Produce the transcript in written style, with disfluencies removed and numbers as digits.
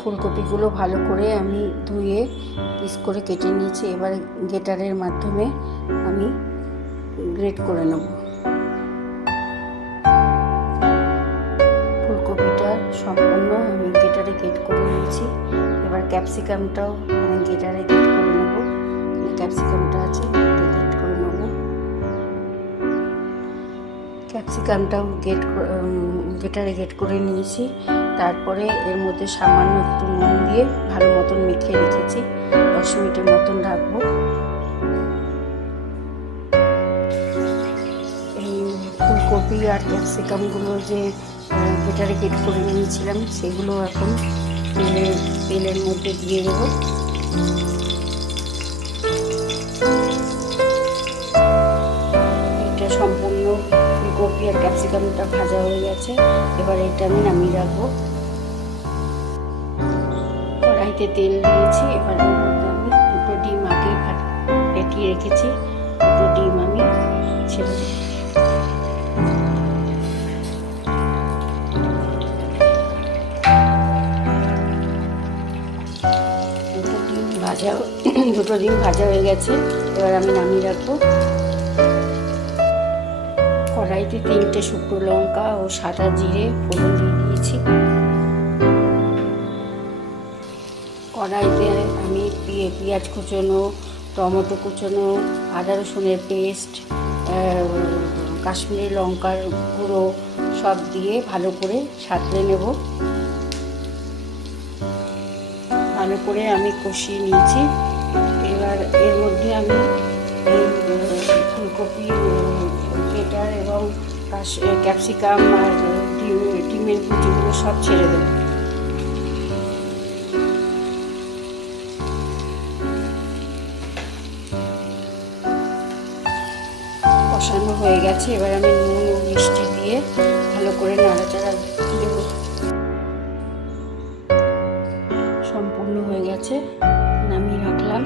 ফুলকপিগুলো ভালো করে আমি ধুয়ে পিস করে কেটে নিয়েছি। এবার গ্রেটারের মাধ্যমে আমি গ্রেট করে নেব। ফুলকপিটা সম্পূর্ণ আমি গ্রেটারে গ্রেট করে নিয়েছি। এবার ক্যাপসিকামটাও আমি গ্রেটারে গ্রেট করে নেব। ক্যাপসিকামটা আছে, গ্রেট করে নেব। ক্যাপসিকামটাও গ্রেটারে গ্রেট করে নিয়েছি। তারপরে এর মধ্যে সামান্য একটু নুন দিয়ে ভালো মতন মেখে রেখেছি। 10 মিনিটের মতন রাখবো। এই ফুলকপি আর ক্যাপসিকামগুলো যে গ্রেটারে গ্রেট করে নিয়েছিলাম সেগুলো এখন তেলের মধ্যে দিয়ে দেবো। এটা সম্পূর্ণ ফুলকপি আর ক্যাপসিকামটা ভাজা হয়ে গেছে। এবার এটা আমি নামিয়ে রাখবো। কড়াইতে তেল দিয়েছি। এবার এর মধ্যে আমি 2টো ডিম আগে ফেটিয়ে রেখেছি। 2টো ডিম আমি ছেড়ে দেব। দুটো ডিম ভাজা হয়ে গেছে। এবার আমি নামিয়ে রাখবো। কড়াইতে 3টে শুকনো লঙ্কা ও সাদা জিরে ফোড়ন দিয়ে দিয়েছি। কড়াইতে আমি পেঁয়াজ কুচোনো, টমেটো কুচোনো, আদা রসুনের পেস্ট, কাশ্মীরি লঙ্কার গুঁড়ো সব দিয়ে ভালো করে সাঁতলে নেব। ভালো করে আমি কষিয়ে নিয়েছি। এবার এর মধ্যে আমি এই ফুলকপি গ্রেটার এবং ক্যাপসিকাম আর ডিমের কুচিগুলো সব ছেড়ে দেব। কষানো হয়ে গেছে। এবার আমি নুন ও মিষ্টি দিয়ে ভালো করে নাড়াচাড়া দেব। সম্পূর্ণ হয়ে গেছে, নামিয়ে রাখলাম।